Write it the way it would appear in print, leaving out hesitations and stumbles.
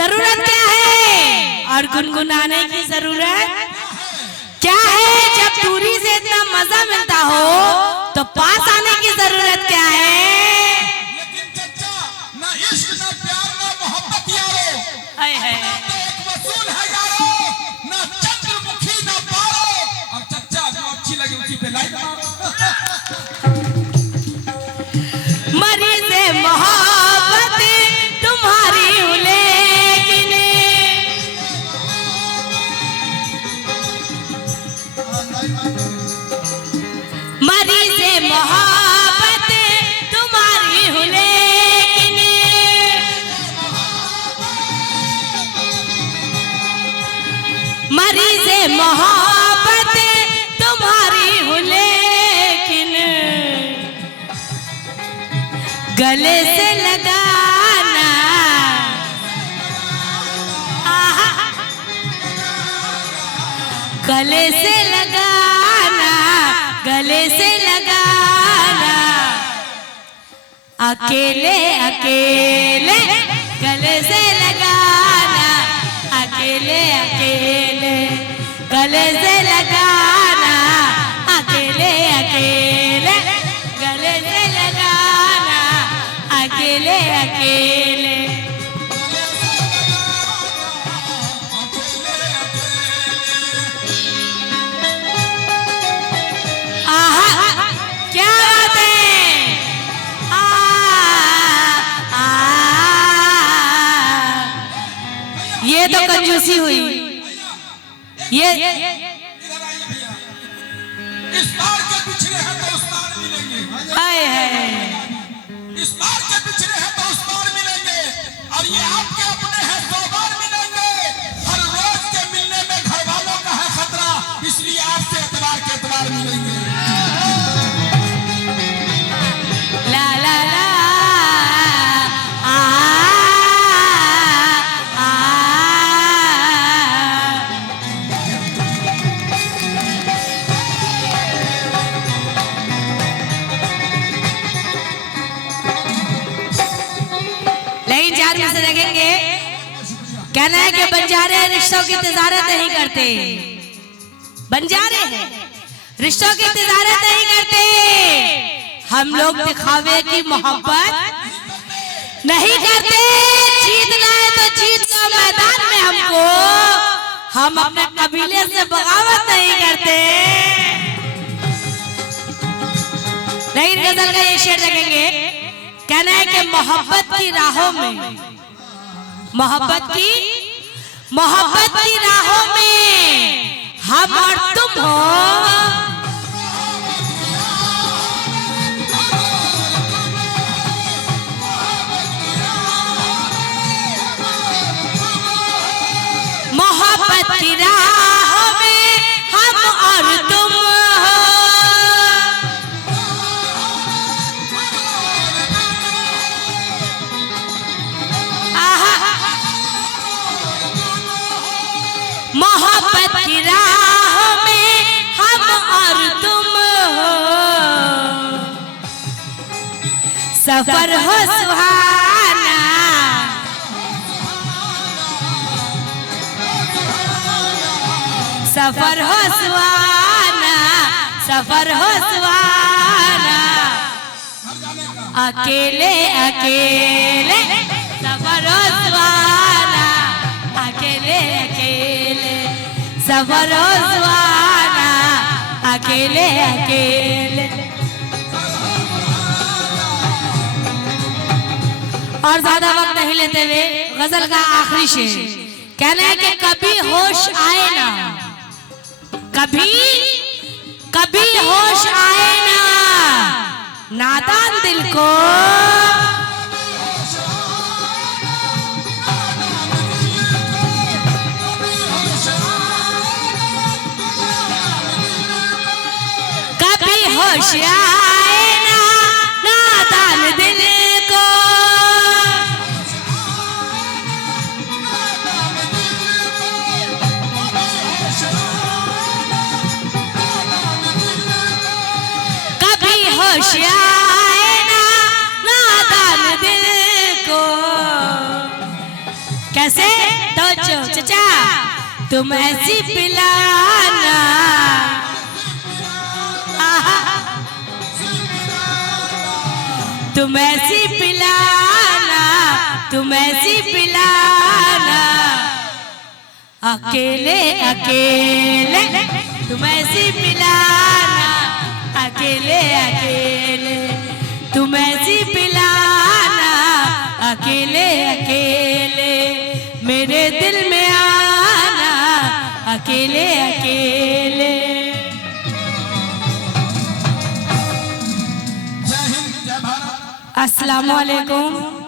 जरूरत क्या है और गुनगुनाने की जरूरत क्या है? जब दूरी से इतना मजा मिलता हो तो पास आने की जरूरत क्या है? लेकिन चच्चा ना इश्क ना प्यार ना मोहब्बत यारो, हाय हाय एक वसूल है यारो, ना चंद्रमुखी ना पारो। अब चच्चा जो अच्छी लगे उसी पे लाइक मारो। मरीज मोहब्बत तुम्हारी हूँ लेकिन, मरीज मोहब्बत तुम्हारी हूँ लेकिन, मरीज मोहब्बत तुम्हारी हूँ लेकिन, गले से लगाना गले से लगाना, गले से लगाना, अकेले अकेले गले से लगाना, अकेले अकेले गले से लगाना, अकेले अकेले गले से लगाना, अकेले अकेले। क्या बात है? ये तो कंजूसी हुई। ये इधर आइए भैया, इस बार के पिछड़े हैं तो उस बार मिलेंगे, हाय हाय इस बार के पिछड़े हैं तो उस बार मिलेंगे, और ये आपके अपने हैं 100 बार मिलेंगे। हर रोज के मिलने में घर वालों का है खतरा, इसलिए आपसे एतबार के एतबार मिलेंगे। ला ला ला आ आ लेकिन चार में से देखेंगे, कहना है कि बंजारे रिश्तों की तिजारत नहीं करते, बंजारे रिश्तों की तिजारत नहीं करते, हम लोग दिखावे की मोहब्बत नहीं करते। जीतना है तो जीत का मैदान में हमको, हम अपने कबीले से बगावत नहीं करते। लेकिन गजल का ये शेर देखेंगे, कहना है कि मोहब्बत की राहों में, मोहब्बत की राहों में हम और तुम हो, मोहब्बत की राहों में हम और तुम हो। मोहब्बत की राहों में हम और तुम हो, सफर हो सुहाना, सफर हो सुहाना, सफर हो सुहाना, अकेले अकेले सफर हो सुहाना, अकेले अकेले सफर हो सुहाना, अकेले अकेले। और ज्यादा वक्त नहीं लेते हुए गजल का आखिरी शेर, कहना है कि कभी होश आए ना, कभी कभी होश आए ना, नादान दिल को, कभी होश आए ना, नादान दिल को, होश आए ना नादान दिल को। कैसे? तो चचा तुम ऐसी पिलाना, तुम ऐसी पिलाना, तुम ऐसी पिलाना, अकेले अकेले तुम ऐसी पिलाना, अकेले अकेले तुम ऐसी पिलाना, अकेले अकेले मेरे दिल में आना, अकेले अकेले। जय हिंद, जय भारत। अस्सलामु अलैकुम।